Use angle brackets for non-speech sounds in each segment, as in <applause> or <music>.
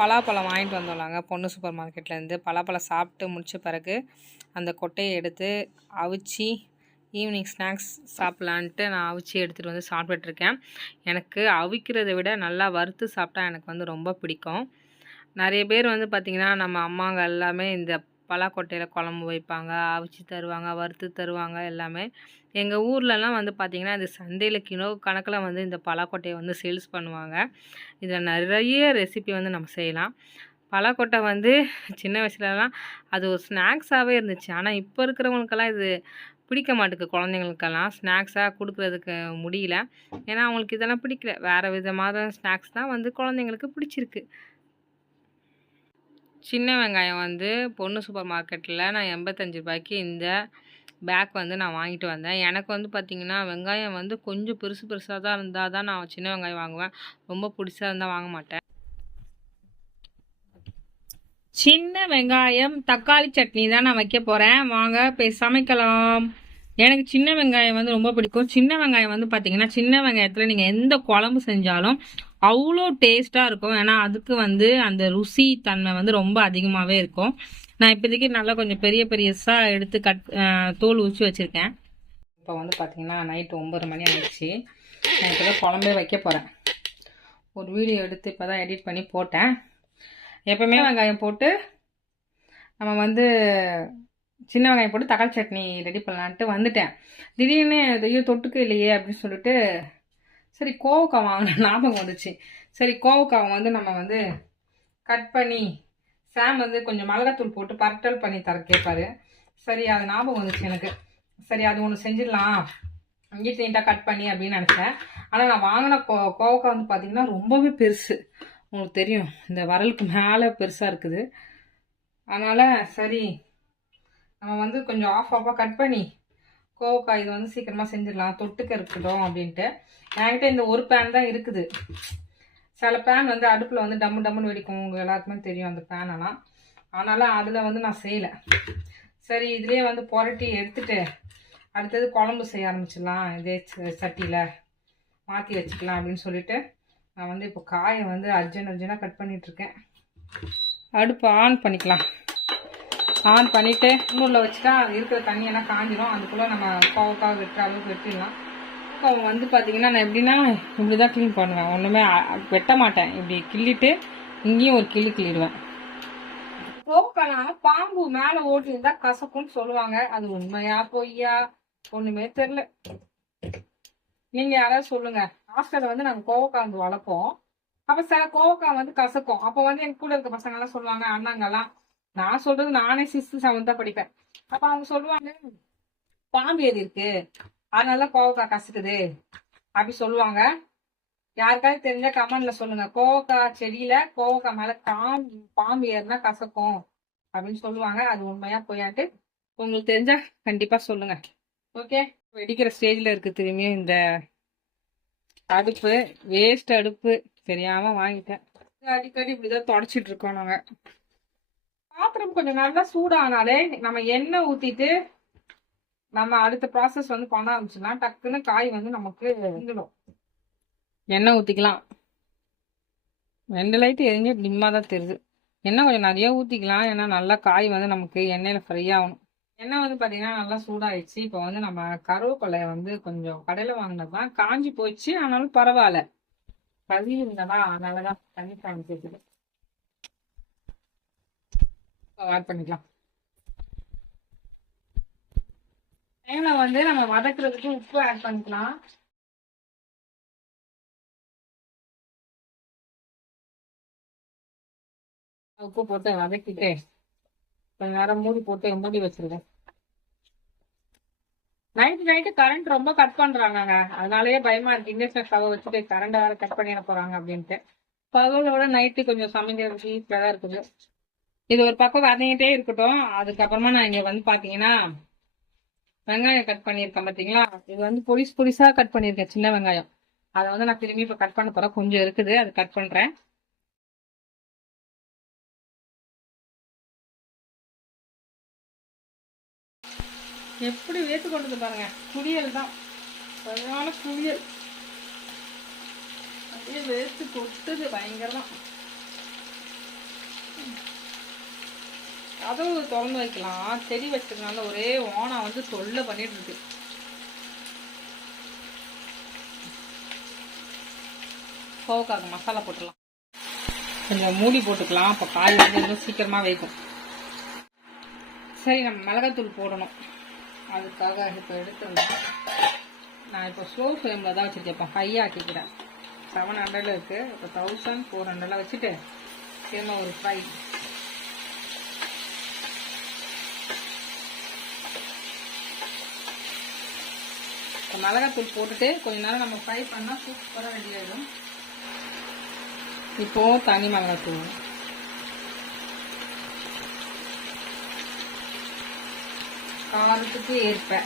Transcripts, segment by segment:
பலாப்பழம் வாங்கிட்டு வந்தோம்லாங்க. பொண்ணு சூப்பர் மார்க்கெட்லேருந்து பலாப்பழம் சாப்பிட்டு முடிச்ச பிறகு அந்த கொட்டையை எடுத்து அவிச்சு ஈவினிங் ஸ்நாக்ஸ் சாப்பிட்லான்ட்டு நான் அவிச்சு எடுத்துகிட்டு வந்து சாப்பிட்டுட்ருக்கேன். எனக்கு அவிக்கிறதை விட நல்லா வறுத்து சாப்பிட்டா எனக்கு வந்து ரொம்ப பிடிக்கும். நிறைய பேர் வந்து பார்த்திங்கன்னா நம்ம அம்மாங்க எல்லாமே இந்த பலாக்கொட்டையில் குழம்பு வைப்பாங்க அவிச்சு தருவாங்க வறுத்து தருவாங்க எல்லாமே. எங்கள் ஊர்லலாம் வந்து பார்த்திங்கன்னா இது சந்தையில் கிலோ கணக்கில் வந்து இந்த பலாக்கொட்டையை வந்து சேல்ஸ் பண்ணுவாங்க. இதில் நிறைய ரெசிபி வந்து நம்ம செய்யலாம். பலாக்கொட்டை வந்து சின்ன வயசுலலாம் அது ஒரு ஸ்நாக்ஸாகவே இருந்துச்சு. ஆனால் இப்போ இருக்கிறவங்களுக்கெல்லாம் இது பிடிக்க மாட்டேக்கு குழந்தைங்களுக்கெல்லாம் ஸ்நாக்ஸாக கொடுக்குறதுக்கு முடியல. ஏன்னா அவங்களுக்கு இதெல்லாம் பிடிக்கல. வேறு விதமான ஸ்நாக்ஸ் தான் வந்து குழந்தைங்களுக்கு பிடிச்சிருக்கு. சின்ன வெங்காயம் வந்து பொண்ணு சூப்பர் மார்க்கெட்டில் நான் எண்பத்தஞ்சு ரூபாய்க்கு இந்த பேக் வந்து நான் வாங்கிட்டு வந்தேன். எனக்கு வந்து பார்த்திங்கன்னா வெங்காயம் வந்து கொஞ்சம் பெருசு பெருசாக தான் இருந்தால் தான் நான் சின்ன வெங்காயம் வாங்குவேன். ரொம்ப பிடிச்சா இருந்தால் வாங்க மாட்டேன். சின்ன வெங்காயம் தக்காளி சட்னி தான் நான் வைக்க போகிறேன் வாங்க போய் சமைக்கலாம். எனக்கு சின்ன வெங்காயம் வந்து ரொம்ப பிடிக்கும். சின்ன வெங்காயம் வந்து பார்த்திங்கன்னா சின்ன வெங்காயத்தில் நீங்கள் எந்த குழம்பு செஞ்சாலும் அவ்வளோ டேஸ்ட்டாக இருக்கும். ஏன்னா அதுக்கு வந்து அந்த ருசி தன்மை வந்து ரொம்ப அதிகமாகவே இருக்கும். நான் இப்போதைக்கு நல்லா கொஞ்சம் பெரிய பெரியஸாக எடுத்து கட் தோல் உச்சி வச்சுருக்கேன். இப்போ வந்து பார்த்திங்கன்னா நைட்டு ஒம்பது மணி ஆயிடுச்சு. நான் இப்போ தான் குழம்பே வைக்க போகிறேன் ஒரு வீடியோ எடுத்து இப்போ தான் எடிட் பண்ணி போட்டேன். எப்போவுமே வெங்காயம் போட்டு நம்ம வந்து சின்ன வெங்காயம் போட்டு தக்காளி சட்னி ரெடி பண்ணலான்ட்டு வந்துட்டேன். திடீர்னு எதையோ தொட்டுக்க இல்லையே அப்படின்னு சொல்லிட்டு சரி கோவக்காய் வாங்கின ஞாபகம் வந்துச்சு. சரி கோவக்காவை வந்து நம்ம வந்து கட் பண்ணி சாம் வந்து கொஞ்சம் மிளகாத்தூள் போட்டு பரட்டல் பண்ணி தர கேட்பாரு சரி அது ஞாபகம் வந்துச்சு எனக்கு. சரி அது ஒன்று செஞ்சிடலாம். நீட் நீட்டாக கட் பண்ணி அப்படின்னு நினச்சேன். ஆனால் நான் வாங்கின கோ கோவக்காய் வந்து பார்த்தீங்கன்னா ரொம்பவே பெருசு. உங்களுக்கு தெரியும் இந்த வரலுக்கு மேலே பெருசாக இருக்குது. அதனால் சரி நம்ம வந்து கொஞ்சம் ஆஃப் ஆஃபாக கட் பண்ணி கோவக்காய் இது வந்து சீக்கிரமாக செஞ்சிடலாம் தொட்டுக்க இருக்கட்டும் அப்படின்ட்டு. என்கிட்ட இந்த ஒரு பேன் தான் இருக்குது. சில பேன் வந்து அடுப்பில் வந்து டம்மு டம்முன்னு வெடிக்கும். உங்கள் எல்லாருக்குமே தெரியும் அந்த பேனெல்லாம் அதனால் அதில் வந்து நான் செய்யலை. சரி இதுலேயே வந்து புரட்டி எடுத்துட்டு அடுத்தது குழம்பு செய்ய ஆரம்பிச்சிடலாம். இதே சட்டியில் மாற்றி வச்சுக்கலாம் அப்படின்னு சொல்லிட்டு நான் வந்து இப்போ காயை வந்து அர்ஜென்ட் அர்ஜென்ட்டாக கட் பண்ணிகிட்ருக்கேன் அடுப்பு ஆன் பண்ணிக்கலாம். ஆன் பண்ணிவிட்டு இன்னூரில் வச்சுட்டா அது இருக்கிற தண்ணியெல்லாம் காஞ்சிடும் அதுக்குள்ளே நம்ம கோவக்காய் வெட்டுற அளவுக்கு வெட்டிடலாம். அவங்க வந்து பார்த்தீங்கன்னா நான் எப்படின்னா இப்படி தான் க்ளீன் பண்ணுவேன் ஒன்றுமே வெட்ட மாட்டேன். இப்படி கிள்ளிட்டு இங்கேயும் ஒரு கிள்ளி கிள்ளிடுவேன். கோவக்கானா பாம்பு மேலே ஓட்டி இருந்தால் கசக்கும்னு சொல்லுவாங்க. அது உண்மையா பொய்யா? ஒன்றுமே தெரில நீங்கள் யாராவது சொல்லுங்கள் ஹாஸ்டலில் வந்து நாங்கள் கோவக்காய் வந்து வளர்ப்போம். அப்போ சில கோவக்காய் வந்து கசக்கும். அப்போ வந்து எங்கள் கூட இருக்க பசங்கள்லாம் சொல்லுவாங்க அண்ணாங்கெல்லாம் நான் சொல்றது நானே சிக்ஸ்த் செவன்த் தான் படிப்பேன். அப்ப அவங்க சொல்லுவாங்க பாம்பு ஏறி இருக்கு. அதனால கோவக்காய் கசக்குது. அப்படி சொல்லுவாங்க. யாருக்காவது தெரிஞ்சா கமெண்ட்ல சொல்லுங்க. கோவக்காய் செடியில கோவக்காய் மேல காம் பாம்பு ஏறினா கசக்கும். அப்படின்னு சொல்லுவாங்க. அது உண்மையா போயாட்டு உங்களுக்கு தெரிஞ்சா கண்டிப்பா சொல்லுங்க. ஓகே வெடிக்கிற ஸ்டேஜ்ல இருக்கு திரும்பியும் இந்த அடுப்பு. வேஸ்ட் அடுப்பு தெரியாம வாங்கிட்டேன். அடிக்கடி இப்படிதான் தொடச்சிட்டு இருக்கோம் நாங்க. பாத்திரம் கொஞ்சம் நல்லா சூடானாலே நம்ம எண்ணெய் ஊத்திட்டு நம்ம அடுத்த ப்ராசஸ் வந்து பண்ண ஆரம்பிச்சிடலாம். டக்குன்னு காய் வந்து நமக்கு வெந்துடும். எண்ணெய் ஊற்றிக்கலாம் ரெண்டு லைட்டு எரிஞ்சு டிம்மாக தான் தெரியுது. எண்ணெய் கொஞ்சம் நிறைய ஊற்றிக்கலாம் ஏன்னா நல்லா காய் வந்து நமக்கு எண்ணெயில் ஃப்ரை ஆகணும். எண்ணெய் வந்து பார்த்தீங்கன்னா நல்லா சூடாயிடுச்சு. இப்போ வந்து நம்ம கருவேப்பிலை வந்து கொஞ்சம் கடையில் வாங்கினது தான். காஞ்சி போச்சு. ஆனாலும் பரவாயில்ல. கழுவி இருந்ததா? அதனால தான் தண்ணி காமிச்சிருக்குது ஆட் பண்ணிக்கலாம். டைம்ல வந்து நம்ம வதக்குறதுக்கு உப்பு ஆட் பண்ணிக்கலாம். உப்பு போட்டு வதக்கிட்டு கொஞ்ச நேரம் மூடி போட்டு மூடி வச்சிருக்கேன். நைட்டு நைட்டு கரண்ட் ரொம்ப கட் பண்றாங்க அதனாலயே பயமா இருக்கு. இண்டக்ஷன் ஸ்டவ் வச்சுட்டு கரண்ட் வேற கட் பண்ணிட போறாங்க அப்படின்ட்டு. பகலோட நைட்டு கொஞ்சம் சமைக்கிறது ஈஸியாக தான் இருக்குது. இது ஒரு பக்கம் வதங்கிட்டே இருக்கட்டும். அதுக்கப்புறமா நான் இங்க வந்து பாத்தீங்கன்னா வெங்காயம் கட் பண்ணியிருக்கேன் பாத்தீங்களா? இது வந்து பொடிசு பொடிசா கட் பண்ணியிருக்கேன் சின்ன வெங்காயம். அதை வந்து நான் திரும்பி இப்ப கட் பண்ண போறேன். கொஞ்சம் இருக்குது அது கட் பண்றேன். எப்படி வேத்து கொண்டது பாருங்க. குளியல் தான். சரியான குளியல். அப்படியே வேத்து கொட்டுது பயங்கரமா. கதவு திறந்து வைக்கலாம். செடி வச்சதுனால ஒரே ஓனா வந்து தொல்லை பண்ணிட்டு இருக்கு கோவக்காக மசாலா போட்டுடலாம். கொஞ்சம் மூடி போட்டுக்கலாம். அப்போ காய் வந்து இன்னும் சீக்கிரமாக வேகும். சரி நம்ம மிளகாத்தூள் போடணும். அதுக்காக இப்போ எடுத்துடலாம் நான் இப்போ ஸ்லோ ஃப்ளேமில் தான் வச்சுருக்கேன். இப்போ ஹையாக ஆக்கிக்கிறேன். செவன் ஹண்ட்ரடில் இருக்குது இப்போ தௌசண்ட் ஃபோர் ஹண்ட்ரடில் வச்சுட்டு திரும்ப ஒரு ஃப்ரை மிளகாத்தூள் போட்டுட்டு கொஞ்ச நேரம் நம்ம ஃப்ரை பண்ணால் சூப்பராக ரெடி ஆகிடும் இப்போ தனி மிளகாத்தூள். காரத்துக்கு ஏற்ப.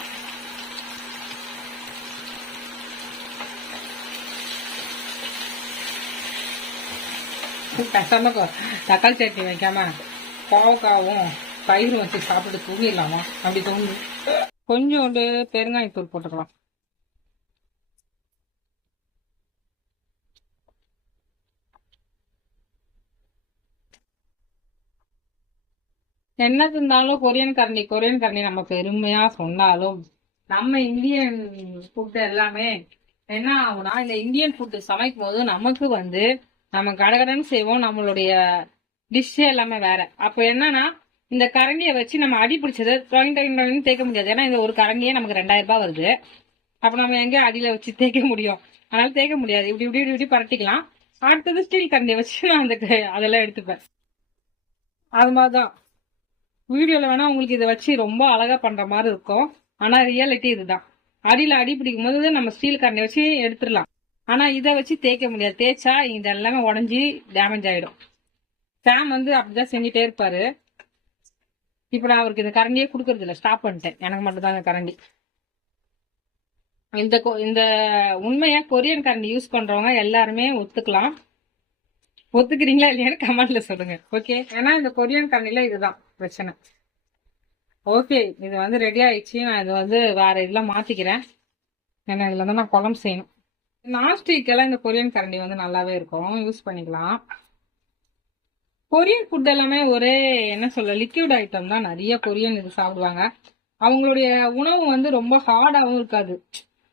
பேசாம தக்காளி சட்னி வைக்காம பாவக்காவும் பயிர் வச்சு சாப்பிட்டு தூங்கிடலாமா? அப்படி தோணுது. கொஞ்சோண்டு பெருங்காயத்தூள் போட்டுக்கலாம். என்ன இருந்தாலும் கொரியன் கரண்டி கொரியன் கரண்டி நம்ம பெருமையா சொன்னாலும் நம்ம இந்தியன் ஃபுட் எல்லாமே என்ன ஆகும்னா இந்த இந்தியன் ஃபுட்டு சமைக்கும் போது நமக்கு வந்து நம்ம கடகடன்னு செய்வோம் நம்மளுடைய டிஷ் எல்லாமே வேற. அப்போ என்னன்னா இந்த கரண்டியை வச்சு நம்ம அடி பிடிச்சது ட்ராயிங் ட்ராயிங் ட்ராயிங் தேய்க்க முடியாது. ஏன்னா இந்த ஒரு கரண்டியே நமக்கு ரெண்டாயிரம் ரூபாய் வருது. அப்போ நம்ம எங்க அடியில வச்சு தேய்க்க முடியும்? அதனால தேய்க்க முடியாது. இப்படி இப்படி இப்படி இப்படி பரட்டிக்கலாம். அடுத்தது ஸ்டீல் கரண்டியை வச்சு நான் அந்த அதெல்லாம் எடுத்துப்பேன். அது மாதிரிதான். வீடியோல வேணா உங்களுக்கு இதை வச்சு ரொம்ப அழகா பண்ற மாதிரி இருக்கும். ஆனா ரியாலிட்டி இதுதான். அடியில அடி பிடிக்கும் போது நம்ம ஸ்டீல் கரண்டி வச்சு எடுத்துடலாம். ஆனா இதை வச்சு தேய்க்க முடியாது. தேய்ச்சா இது எல்லாமே உடஞ்சி டேமேஜ் ஆயிடும். சாம் வந்து அப்படிதான் செஞ்சுட்டே இருப்பாரு. இப்ப நான் அவருக்கு இந்த கரண்டியே கொடுக்கறது இல்லை. ஸ்டாப் பண்ணிட்டேன். எனக்கு மட்டும்தான் கரண்டி. இந்த கொ- இந்த உண்மையா கொரியன் கரண்டி யூஸ் பண்றவங்க எல்லாருமே ஒத்துக்கலாம். ஒத்துக்கிறீங்களா இல்லையான்னு கமெண்ட்ல சொல்லுங்க. ஓகே ஏன்னா இந்த கொரியன் கரண்டில இதுதான் பிரச்சனை. ஓகே இது வந்து ரெடி ஆயிடுச்சு. நான் இது வந்து வேற இதுல மாத்திக்கிறேன். ஏன்னா இதுல வந்து நான் குழம்பு செய்யணும். நான்ஸ்டிக் எல்லாம் இந்த கொரியன் கரண்டி வந்து நல்லாவே இருக்கும். யூஸ் பண்ணிக்கலாம். கொரியன் ஃபுட் எல்லாமே ஒரே என்ன சொல்ல லிக்விட் ஐட்டம் தான். நிறைய கொரியன் இது சாப்பிடுவாங்க. அவங்களுடைய உணவு வந்து ரொம்ப ஹார்டாகவும் இருக்காது.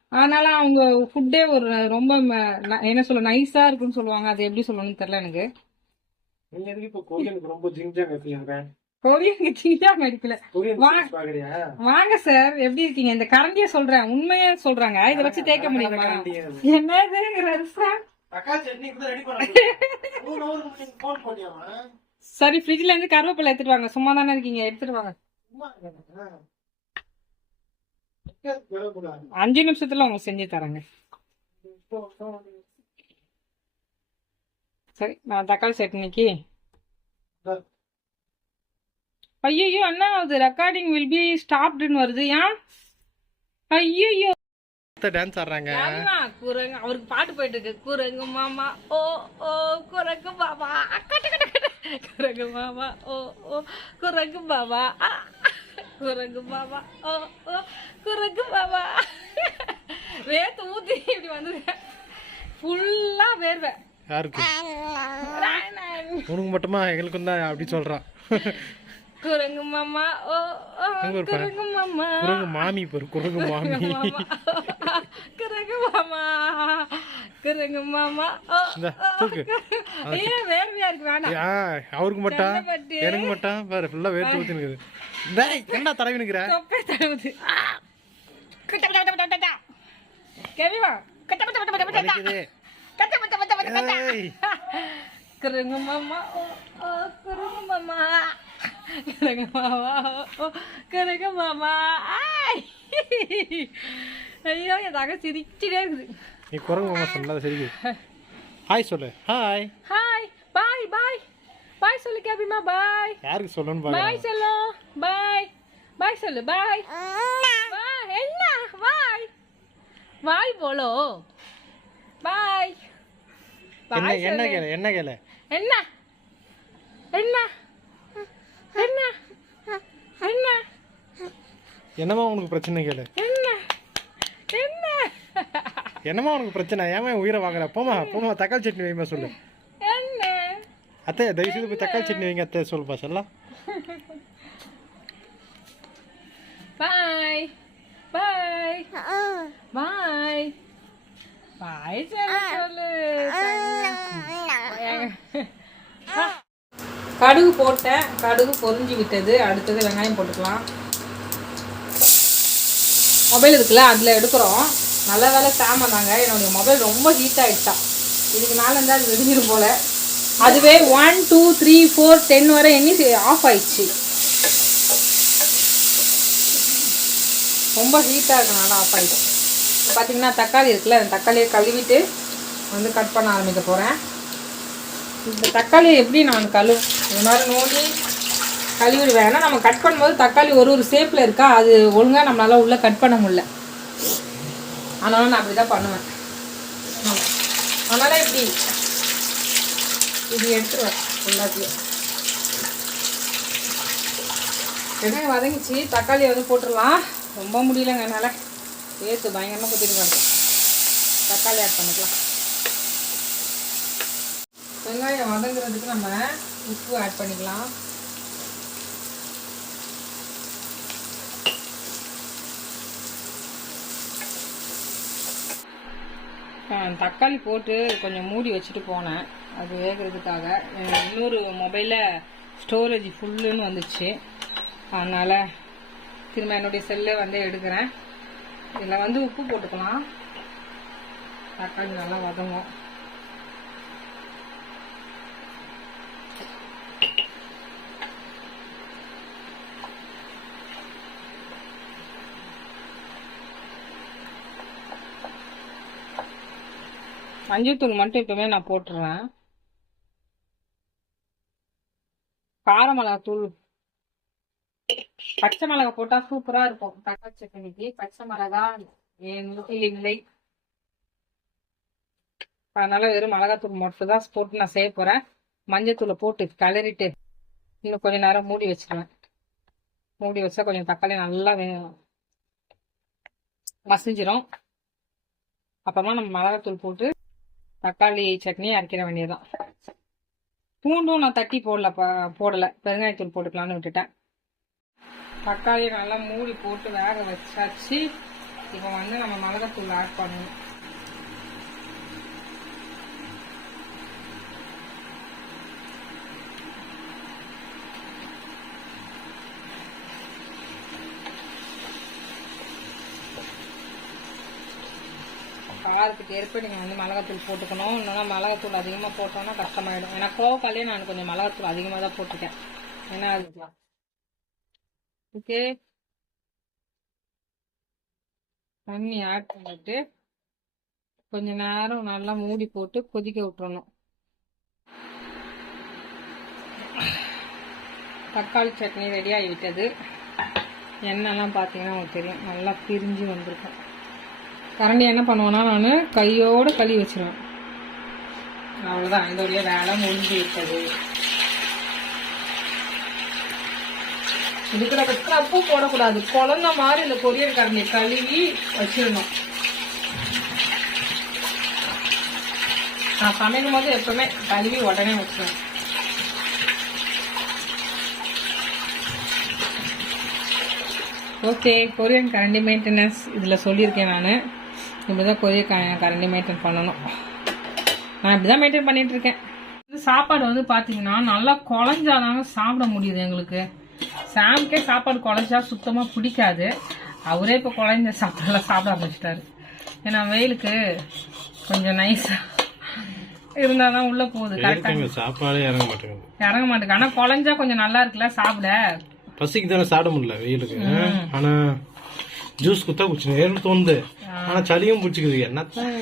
அதனால அவங்க ஃபுட்டே ஒரு ரொம்ப என்ன சொல்ல நைஸா இருக்குன்னு சொல்லுவாங்க. அது எப்படி சொல்லணும்னு தெரியல எனக்கு. கொரியனுக்கு கிட்டா அடிக்கல வாங்க சார் எப்படி இருக்கீங்க? இந்த கரண்டிய சொல்றேன். உண்மையா சொல்றாங்க. இதை வச்சு தேய்க்க முடியுமா? என்னதுங்கிறாரு சரி ஃப்ரிட்ஜ்ல இருந்து கருவேப்பிலை எடுத்துட்டு வாங்க. சும்மா தானே இருக்கீங்க. எடுத்துட்டு வாங்க. அஞ்சு நிமிஷத்துல உங்களுக்கு செஞ்சு தரேங்க. சரி நான் தக்காளி சட்னிக்கு. ஐயோ என்ன ஆகுது? ரெக்கார்டிங் வில் பி ஸ்டாப்டுன்னு வருது. ஏன்? ஐயோ டான்ஸ் ஆடுறாங்க. குரங்கு அவருக்கு பாட்டு போயிட்டு இருக்கு. குரங்கு மாமா ஓ ஓ குரங்கு மாமா. குரங்கு மாமா ஓ ஓ குரங்கு மாமா. குரங்கு மாமா. ஓ ஓ குரங்கு மாமா. வேத்து ஊத்தி இப்படி வந்தது. ஃபுல்லா வேர்வை. யாருக்கு? உனக்கு மட்டுமா? எங்களுக்கும் தான் அப்படி சொல்றான். குரங்கு மாமா ஓ. குரங்கு மாமா. குரங்கு மாமி பாரு குரங்கு மாமி. குரங்கு மாமா. குரங்கு மாமா. தூக்கு. ஐயோ வேர்வையா இருக்கு? வேணாம். அவருக்கு மட்டும். எனக்கு மட்டும் பாரு ஃபுல்லா வேர்த்து ஊத்தி நிக்குது டேய் என்ன தடவி நிக்கிற? தொப்பை தடவுது. கட்ட கட்ட கட்ட கட்ட கேவிவா கட்ட கட்ட கட்ட கட்ட கட்ட கட்ட கட்ட கட்ட கட்ட குரங்கு மாமா ஓ குரங்கு மாமா. குரங்கு மாமா ஓ குரங்கு மாமா ஆய் ஐயோ என் தக சிரிச்சுட்டே இருக்குது நீ குரங்கு மாமா சொல்லாத சரி ஹாய் சொல்லு ஹாய் ஹாய் பாய் பாய் பாய் சொல்லு கேபிமா பாய் யாருக்கு சொல்லணும்னு பாய் பாக்குறேன் சொல்லு பாய் பாய் சொல்லு பாய் பாய் என்ன பாய் பாய் போலோ பாய் என்ன பாய் கேளு என்ன கேளு என்ன என்ன என்ன? என்ன? என்னமா உனக்கு பிரச்சனை கேளு. என்ன? என்ன? என்னமா உனக்கு பிரச்சனை? ஏமா உயிரை வாங்குற போமா போமா தக்காளி சட்னி வைமா சொல்லு. என்ன? அத்தை தயவு செய்து போய் தக்காளி சட்னி வைங்க அத்தை சொல்லுப்பா சொல்லலாம் பாய். பாய். பாய். பாய் சொல்லு. கடுகு போட்டேன். கடுகு பொறிஞ்சு விட்டது. அடுத்தது வெங்காயம் போட்டுக்கலாம். மொபைல் இருக்குல்ல அதில் எடுக்கிறோம். நல்ல வேலை சாமாந்தாங்க என்னுடைய மொபைல் ரொம்ப ஹீட் ஆகிடுச்சா இதுக்கு மேலே இருந்தால் அது வெடிஞ்சிடும் போல். அதுவே one two three four ten வரை எண்ணி ஆஃப் ஆயிடுச்சு. ரொம்ப ஹீட்டாக இருக்கனால ஆஃப் ஆகிடும் பார்த்தீங்கன்னா தக்காளி இருக்குல்ல அந்த தக்காளியை கழுவிட்டு வந்து கட் பண்ண ஆரம்பிக்க போகிறேன் இந்த தக்காளியை எப்படி நான் கழு இந்த மாதிரி நோண்டி கழுவிடுவேன். ஏன்னா நம்ம கட் பண்ணும்போது தக்காளி ஒரு ஒரு ஷேப்பில் இருக்கா அது ஒழுங்காக நம்மளால் உள்ளே கட் பண்ண முடியல. அதனால நான் அப்படி தான் பண்ணுவேன். அதனால் இப்படி. இப்படி எடுத்துருவேன் எல்லாத்தையும். வெங்காயம் வதங்கிச்சு தக்காளியை வந்து போட்டுடலாம். ரொம்ப முடியலங்க என்னால். ஏற்று பயங்கரமாக குத்திட்டு கிடக்கும் தக்காளி ஆட் பண்ணிக்கலாம். வெங்காயம் வதங்குறதுக்கு நம்ம உப்பு ஆட் பண்ணிக்கலாம். தக்காளி போட்டு கொஞ்சம் மூடி வச்சுட்டு போனேன். அது வேகிறதுக்காக. இன்னொரு மொபைலில் ஸ்டோரேஜ் ஃபுல்லுன்னு வந்துச்சு. அதனால் திரும்ப என்னுடைய செல்லை வந்து எடுக்கிறேன். இதில் வந்து உப்பு போட்டுக்கலாம். தக்காளி நல்லா வதங்கும். மஞ்சள்தூள் மட்டும் இப்போவே நான் போட்டுடுறேன் கார மிளகாத்தூள். பச்சை மிளகா போட்டா சூப்பரா இருக்கும். தக்காளி சட்னிக்கு பச்சை மிளகா என் வீட்டில் இல்லை. அதனால வெறும் மிளகாத்தூள் மட்டும் தான் போட்டு நான் செய்ய போறேன். மஞ்சத்தூளை போட்டு கிளறிட்டு இன்னும் கொஞ்ச நேரம் மூடி வச்சிருவேன். மூடி வச்சா கொஞ்சம் தக்காளி நல்லா வே மசிஞ்சிரும். அப்புறமா நம்ம மிளகாத்தூள் போட்டு தக்காளி சட்னி அரைக்கிற வேண்டியதுதான். பூண்டும் நான் தட்டி போடல போடலை. பெருங்காயத்தூள் போட்டுக்கலாம்னு விட்டுட்டேன். தக்காளியை நல்லா மூடி போட்டு வேக வச்சாச்சு. இப்போ வந்து நம்ம மிளகாத்தூள் ஆட் பண்ணணும். காரத்துக்கு ஏற்ப நீங்கள் வந்து மிளகாத்தூள் போட்டுக்கணும். இல்லைன்னா மிளகாத்தூள் அதிகமாக போட்டோம்னா கஷ்டமாயிடும். ஏன்னா கோவக்காலே நான் கொஞ்சம் மிளகாத்தூள் அதிகமாக தான் போட்டுட்டேன் ஏன்னா அதுக்கலாம் ஓகே. தண்ணி ஆட் பண்ணிட்டு கொஞ்ச நேரம் நல்லா மூடி போட்டு கொதிக்க விட்டுறணும். தக்காளி சட்னி ரெடி ஆகிவிட்டது. எண்ணெய்லாம் பார்த்தீங்கன்னா உங்களுக்கு தெரியும். நல்லா பிரிஞ்சு வந்திருக்கும். கரண்டி என்ன பண்ணுவேன்னா நான் கையோடு கழுவி வச்சிருவேன். அவ்வளோதான் இதோடைய வேலை முடிஞ்சு விட்டது. இதுக்கு நம்ம உப்பு போடக்கூடாது. குழந்த மாதிரி இந்த கொரியர் கரண்டி கழுவி வச்சிடணும். நான் சமைக்கும் போது எப்பவுமே கழுவி உடனே வச்சிருவேன். ஓகே கொரியன் கரண்டி மெயின்டெனன்ஸ் இதில் சொல்லியிருக்கேன் நான். இப்படி தான் கொரியர் க கரண்டி மெயின்டைன் பண்ணணும். நான் இப்படி தான் மெயின்டைன் பண்ணிட்டு இருக்கேன் இது சாப்பாடு வந்து பார்த்தீங்கன்னா நல்லா குழஞ்சாதாங்க சாப்பிட முடியுது எங்களுக்கு. சாம்க்கே சாப்பாடு குழஞ்சா சுத்தமாக பிடிக்காது. அவரே இப்போ குழஞ்ச சாப்பாடெல்லாம் சாப்பிட ஆரம்பிச்சிட்டாரு. ஏன்னா வெயிலுக்கு கொஞ்சம் நைஸாக இருந்தால் தான் உள்ளே போகுது. கரெக்டாக சாப்பாடே இறங்க மாட்டேங்குது. இறங்க மாட்டேங்குது. ஆனால் குழஞ்சா கொஞ்சம் நல்லா இருக்குல்ல சாப்பிட? பசிக்கு தானே சாப்பிட முடியல வெயிலுக்கு. ஆனா ஜூஸ் குத்தா குடிச்சு தோணுது. ஆனா சளியும் பிடிச்சிக்குது. என்னத்தான்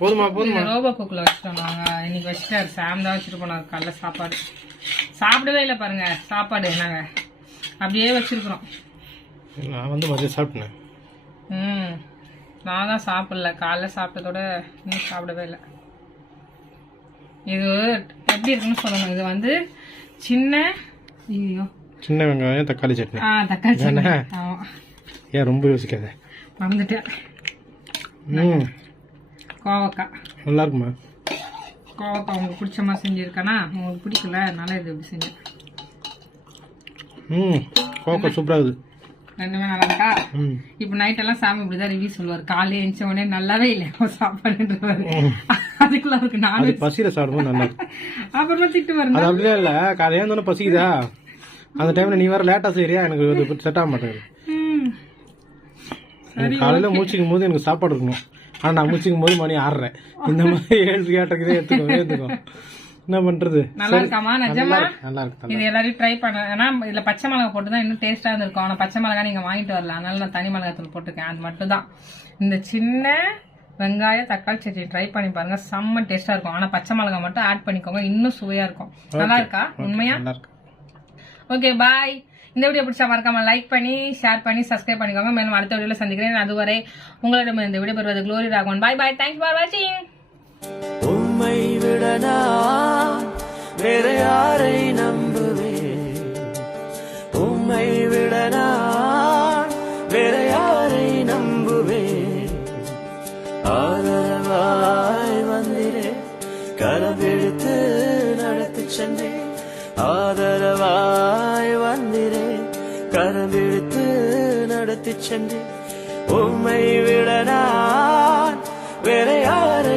போதுமா போதுமா? ரோபோ குக்கில் வச்சுட்டோம் நாங்கள் இன்னைக்கு வச்சுட்டாரு சாம் தான் வச்சுட்டு போனார் காலைல சாப்பாடு. சாப்பிடவே இல்லை பாருங்க. சாப்பாடு நாங்கள் அப்படியே வச்சிருக்கிறோம். நான் வந்து மதியம் சாப்பிட்டேன். ம். நான் தான் சாப்பிடல. காலைல சாப்பிட்டதோட இன்னும் சாப்பிடவே இல்லை. இது எப்படி இருக்குன்னு சொல்லணும் இது வந்து சின்ன ஐயோ சின்ன வெங்காயம் தக்காளி சட்னி. ஆ தக்காளி சட்னி. ஆமாம் ஏன் ரொம்ப யோசிக்காத? மறந்துட்டேன். ம். கோவக்காய். நல்லா இருக்குமா கோவக்காய் உங்களுக்கு பிடிச்ச மாதிரி செஞ்சுருக்கேனா? உங்களுக்கு பிடிக்கல அதனால இது இப்படி செஞ்சேன். ம். கோக்கோ சூப்பராக இருக்குது ரெண்டுமே நல்லா இருக்கா இப்போ நைட் எல்லாம் சாமி இப்படிதான் ரிவ்யூ சொல்லுவார். காலையில எழுந்த உடனே நல்லாவே இல்லையா சாப்பாடுன்றவர். அதுக்குள்ள அவருக்கு நான்வெஜ் பசியில் சாப்பிடும்போது நல்லா. அப்புறமா திட்டு வருங்க அது அப்படியே இல்லை. காலையில் பசிக்குதா? அந்த டைமில் நீ வேறு லேட்டாக செய்றியா எனக்கு செட் ஆக மாட்டேங்குது. காலையில் மூச்சிக்கும் போது எனக்கு சாப்பாடு இருக்கணும். ஆனால் நான் மூச்சிக்கும் போது மணி ஆடுறேன் இந்த மாதிரி <laughs> ஏழு கேட்டதுக்கு எடுத்துக்கோ எடுத்துக்கோ என்ன பண்ணுறது நல்லா இருக்காமா நிஜமா? நல்லா இருக்கு இது எல்லாரையும் ட்ரை பண்ண. ஏன்னா இதுல பச்சை மிளகா போட்டு தான் இன்னும் டேஸ்டா இருந்திருக்கும். ஆனா பச்சை மிளகா நீங்க வாங்கிட்டு வரல. அதனால நான் தனி மிளகாய் தூள் போட்டிருக்கேன். அது மட்டும் தான் இந்த சின்ன வெங்காய தக்காளி சட்னி ட்ரை பண்ணி பாருங்க. செம்ம டேஸ்டா இருக்கும். ஆனா பச்சை மிளகா மட்டும் ஆட் பண்ணிக்கோங்க. இன்னும் சுவையா இருக்கும். நல்லா இருக்கா? உண்மையா? ஓகே பாய் இந்த வீடியோ பிடிச்சா மறக்காம லைக் பண்ணி ஷேர் பண்ணி சப்ஸ்கிரைப் பண்ணிக்கோங்க. மேலும் அடுத்த வீடியோல சந்திக்கிறேன். அதுவரை உங்களிடம் இந்த வீடியோ பெறுவது Glory Raghavan bye bye thanks for வாட்சிங் சென்று உம்மை விட நான் வேற யாரை